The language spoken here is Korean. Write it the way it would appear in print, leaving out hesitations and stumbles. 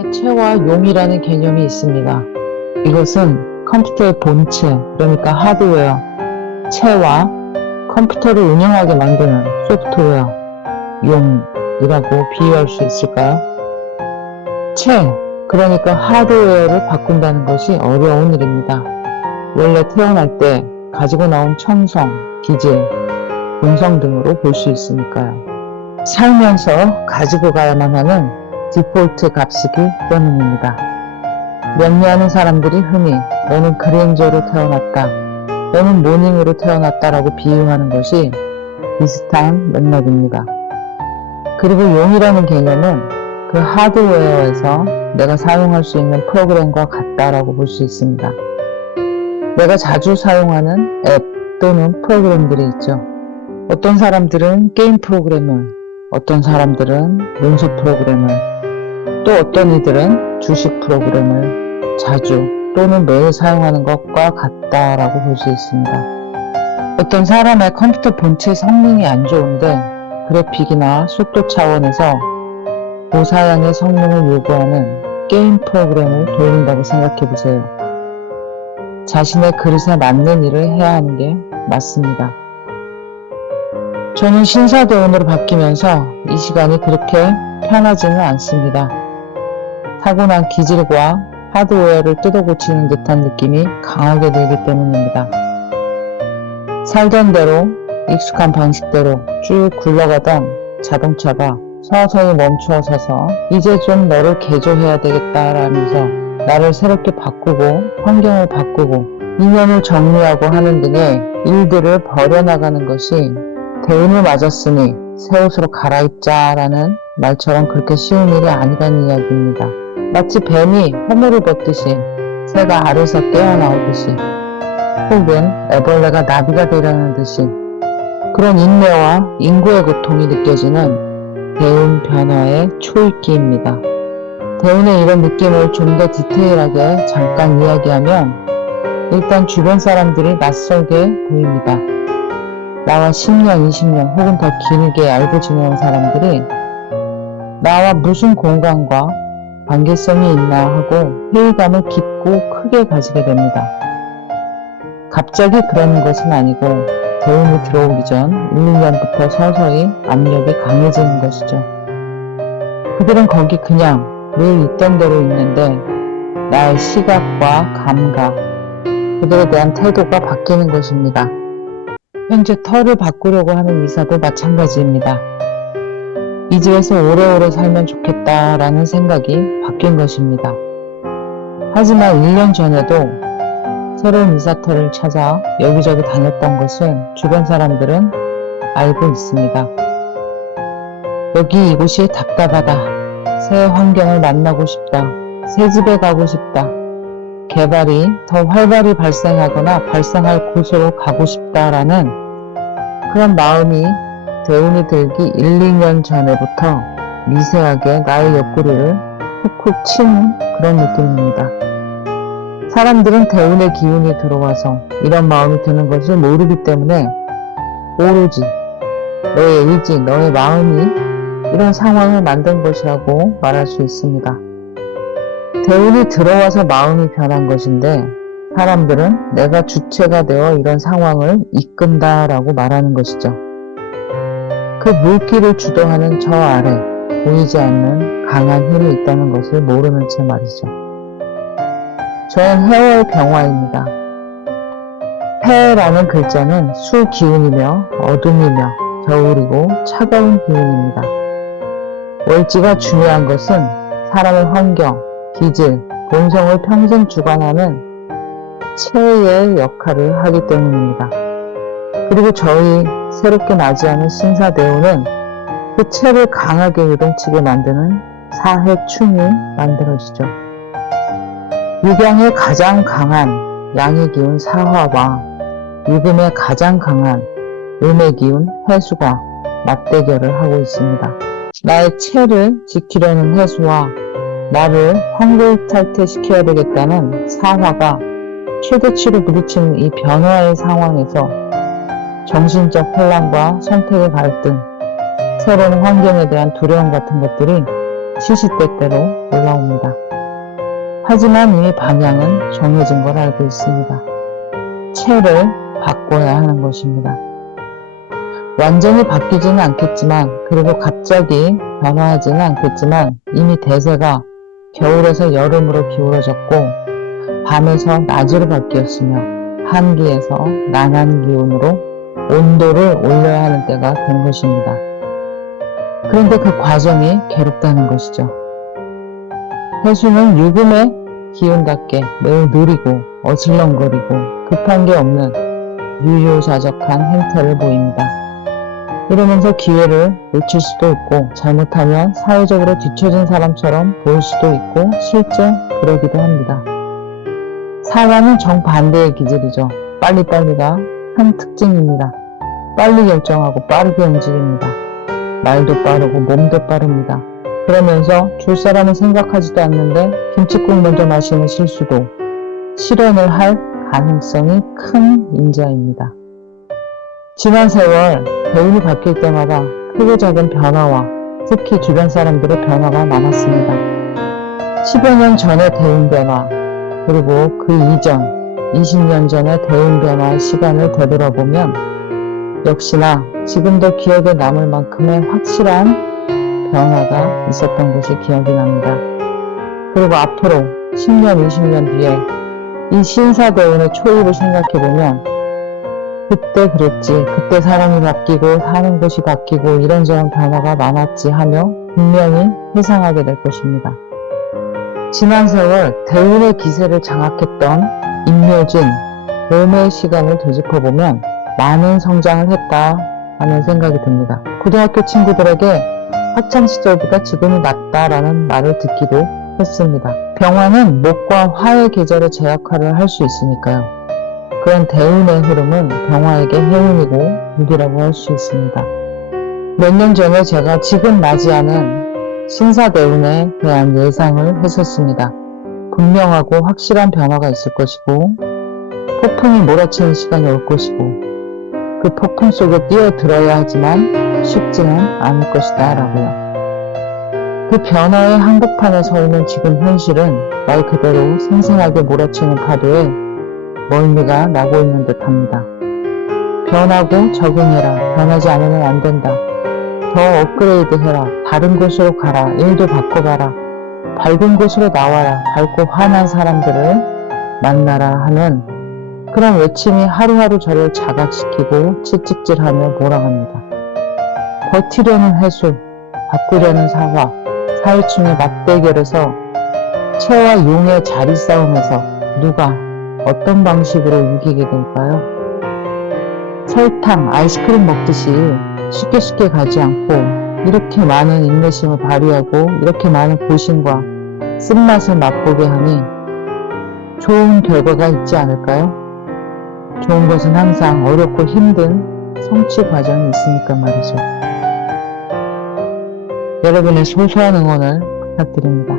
세상에 체와 용이라는 개념이 있습니다. 이것은 컴퓨터의 본체, 그러니까 하드웨어, 체와 컴퓨터를 운영하게 만드는 소프트웨어, 용이라고 비유할 수 있을까요? 체, 그러니까 하드웨어를 바꾼다는 것이 어려운 일입니다. 원래 태어날 때 가지고 나온 첨성, 기질, 본성 등으로 볼 수 있으니까요. 살면서 가지고 가야만 하는 디폴트 값이기 때문입니다. 명리하는 사람들이 흔히 너는 그랜저로 태어났다, 너는 모닝으로 태어났다라고 비유하는 것이 비슷한 맥락입니다. 그리고 용이라는 개념은 그 하드웨어에서 내가 사용할 수 있는 프로그램과 같다라고 볼 수 있습니다. 내가 자주 사용하는 앱 또는 프로그램들이 있죠. 어떤 사람들은 게임 프로그램을, 어떤 사람들은 문서 프로그램을, 또 어떤 이들은 주식 프로그램을 자주 또는 매일 사용하는 것과 같다라고 볼 수 있습니다. 어떤 사람의 컴퓨터 본체 성능이 안 좋은데 그래픽이나 속도 차원에서 고사양의 성능을 요구하는 게임 프로그램을 돌린다고 생각해 보세요. 자신의 그릇에 맞는 일을 해야 하는 게 맞습니다. 저는 신사대원으로 바뀌면서 이 시간이 그렇게 편하지는 않습니다. 타고난 기질과 하드웨어를 뜯어고치는 듯한 느낌이 강하게 들기 때문입니다. 살던 대로 익숙한 방식대로 쭉 굴러가던 자동차가 서서히 멈추어 서서 이제 좀 너를 개조해야 되겠다라면서 나를 새롭게 바꾸고 환경을 바꾸고 인연을 정리하고 하는 등의 일들을 벌여나가는 것이 대운을 맞았으니 새 옷으로 갈아입자라는 말처럼 그렇게 쉬운 일이 아니라는 이야기입니다. 마치 뱀이 허물을 벗듯이 새가 알에서 깨어나오듯이 혹은 애벌레가 나비가 되려는 듯이 그런 인내와 인구의 고통이 느껴지는 대운 변화의 초읽기입니다. 대운의 이런 느낌을 좀 더 디테일하게 잠깐 이야기하면 일단 주변 사람들이 낯설게 보입니다. 나와 10년, 20년 혹은 더 길게 알고 지내온 사람들이 나와 무슨 공간과 관계성이 있나 하고 회의감을 깊고 크게 가지게 됩니다. 갑자기 그러는 것은 아니고 대운이 들어오기 전 1, 2년부터 서서히 압력이 강해지는 것이죠. 그들은 거기 그냥 늘 있던 대로 있는데 나의 시각과 감각, 그들에 대한 태도가 바뀌는 것입니다. 현재 터를 바꾸려고 하는 이사도 마찬가지입니다. 이 집에서 오래오래 살면 좋겠다라는 생각이 바뀐 것입니다. 하지만 1년 전에도 새로운 이사터를 찾아 여기저기 다녔던 것을 주변 사람들은 알고 있습니다. 여기 이곳이 답답하다. 새 환경을 만나고 싶다. 새 집에 가고 싶다. 개발이 더 활발히 발생하거나 발생할 곳으로 가고 싶다라는 그런 마음이 대운이 들기 1, 2년 전에부터 미세하게 나의 옆구리를 훅훅 치는 그런 느낌입니다. 사람들은 대운의 기운이 들어와서 이런 마음이 드는 것을 모르기 때문에 오로지 너의 의지, 너의 마음이 이런 상황을 만든 것이라고 말할 수 있습니다. 대운이 들어와서 마음이 변한 것인데 사람들은 내가 주체가 되어 이런 상황을 이끈다라고 말하는 것이죠. 그 물기를 주도하는 저 아래 보이지 않는 강한 힘이 있다는 것을 모르는 채 말이죠. 저는 해월 병화입니다. 해라는 글자는 수 기운이며 어둠이며 겨울이고 차가운 기운입니다. 월지가 중요한 것은 사람의 환경, 기질, 본성을 평생 주관하는 체의 역할을 하기 때문입니다. 그리고 저희 새롭게 맞이하는 신사대운은 그 체를 강하게 요동치게 만드는 사해충이 만들어지죠. 육양의 가장 강한 양의 기운 사화와 유금의 가장 강한 음의 기운 해수가 맞대결을 하고 있습니다. 나의 체를 지키려는 해수와 나를 황골탈퇴시켜야 되겠다는 사화가 최대치로 부딪히는 이 변화의 상황에서 정신적 혼란과 선택의 갈등, 새로운 환경에 대한 두려움 같은 것들이 시시때때로 올라옵니다. 하지만 이미 방향은 정해진 걸 알고 있습니다. 체를 바꿔야 하는 것입니다. 완전히 바뀌지는 않겠지만, 그리고 갑자기 변화하지는 않겠지만, 이미 대세가 겨울에서 여름으로 기울어졌고 밤에서 낮으로 바뀌었으며 한기에서 난한 기온으로 온도를 올려야 하는 때가 된 것입니다. 그런데 그 과정이 괴롭다는 것이죠. 해수는 유금의 기운답게 매우 느리고 어슬렁거리고 급한 게 없는 유유자적한 행태를 보입니다. 이러면서 기회를 놓칠 수도 있고 잘못하면 사회적으로 뒤처진 사람처럼 보일 수도 있고 실제 그러기도 합니다. 사과는 정반대의 기질이죠. 빨리빨리가 한 특징입니다. 빨리 결정하고 빠르게 움직입니다. 말도 빠르고 몸도 빠릅니다. 그러면서 줄 사람은 생각하지도 않는데 김칫국 먼저 마시는 실수도 실현을 할 가능성이 큰 인자입니다. 지난 세월 대운이 바뀔 때마다 크고 작은 변화와 특히 주변 사람들의 변화가 많았습니다. 10여 년 전의 대운 변화, 그리고 그 이전 20년 전의 대운 변화의 시간을 되돌아보면 역시나 지금도 기억에 남을 만큼의 확실한 변화가 있었던 것이 기억이 납니다. 그리고 앞으로 10년, 20년 뒤에 이 신사대운의 초입을 생각해보면 그때 그랬지, 그때 사람이 바뀌고 사는 곳이 바뀌고 이런저런 변화가 많았지 하며 분명히 회상하게 될 것입니다. 지난 세월 대운의 기세를 장악했던 임묘진, 봄의 시간을 되짚어보면 많은 성장을 했다 하는 생각이 듭니다. 고등학교 친구들에게 학창시절보다 지금이 낫다라는 말을 듣기도 했습니다. 병화는 목과 화의 계절의 제 역할을 할 수 있으니까요. 그런 대운의 흐름은 병화에게 해운이고 무기라고 할 수 있습니다. 몇 년 전에 제가 지금 맞이하는 신사대운에 대한 예상을 했었습니다. 분명하고 확실한 변화가 있을 것이고 폭풍이 몰아치는 시간이 올 것이고 그 폭풍 속에 뛰어들어야 하지만 쉽지는 않을 것이다 라고요. 그 변화의 한복판에 서 있는 지금 현실은 말 그대로 생생하게 몰아치는 파도에 멀미가 나고 있는 듯 합니다. 변하고 적응해라. 변하지 않으면 안 된다. 더 업그레이드 해라. 다른 곳으로 가라. 일도 바꿔봐라. 밝은 곳으로 나와라. 밝고 환한 사람들을 만나라 하는 그런 외침이 하루하루 저를 자각시키고 채찍질하며 몰아갑니다. 버티려는 해수, 바꾸려는 사화, 사회충의 맞대결에서 채와 용의 자리 싸움에서 누가 어떤 방식으로 이기게 될까요? 설탕, 아이스크림 먹듯이 쉽게 가지 않고 이렇게 많은 인내심을 발휘하고 이렇게 많은 고심과 쓴맛을 맛보게 하니 좋은 결과가 있지 않을까요? 좋은 것은 항상 어렵고 힘든 성취 과정이 있으니까 말이죠. 여러분의 소소한 응원을 부탁드립니다.